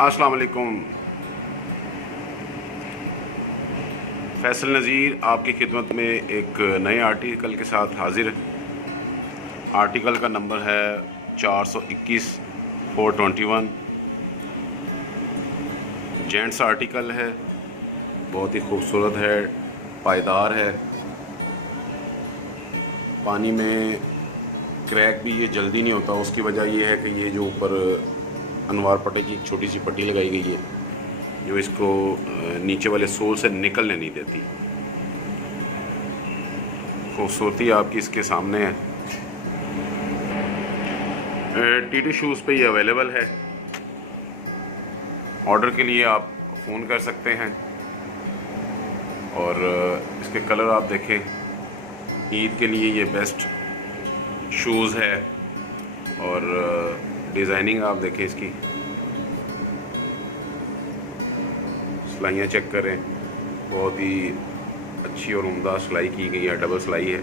अस्सलाम वालेकुम। फैसल नज़ीर आपकी खिदमत में एक नए आर्टिकल के साथ हाजिर। आर्टिकल का नंबर है 421/421। जेंट्स आर्टिकल है, बहुत ही खूबसूरत है, पायदार है। पानी में क्रैक भी ये जल्दी नहीं होता। उसकी वजह ये है कि ये जो ऊपर अनवार पट्टे की एक छोटी सी पट्टी लगाई गई है जो इसको नीचे वाले सोल से निकलने नहीं देती। खूबसूरती आपकी इसके सामने है। टीटी शूज़ पे ये अवेलेबल है। ऑर्डर के लिए आप फ़ोन कर सकते हैं। और इसके कलर आप देखें, ईद के लिए ये बेस्ट शूज़ है। और डिज़ाइनिंग आप देखें, इसकी सिलाइयाँ चेक करें, बहुत ही अच्छी और उम्दा सिलाई की गई है, डबल सिलाई है।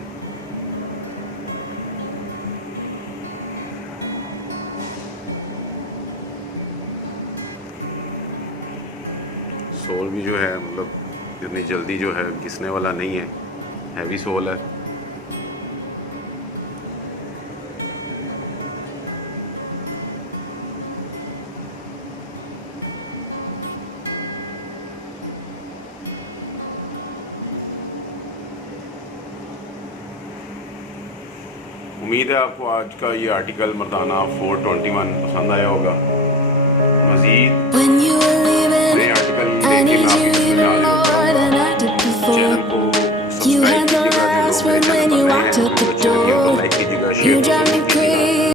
सोल भी जो है मतलब इतनी जल्दी जो है घिसने वाला नहीं है, हैवी सोल है। उम्मीद है आपको आज का ये आर्टिकल मर्दाना 421 पसंद आया होगा। मज़ीद नए आर्टिकल लेके मैं आपकी खिदमत में हाजिर होता हूँ।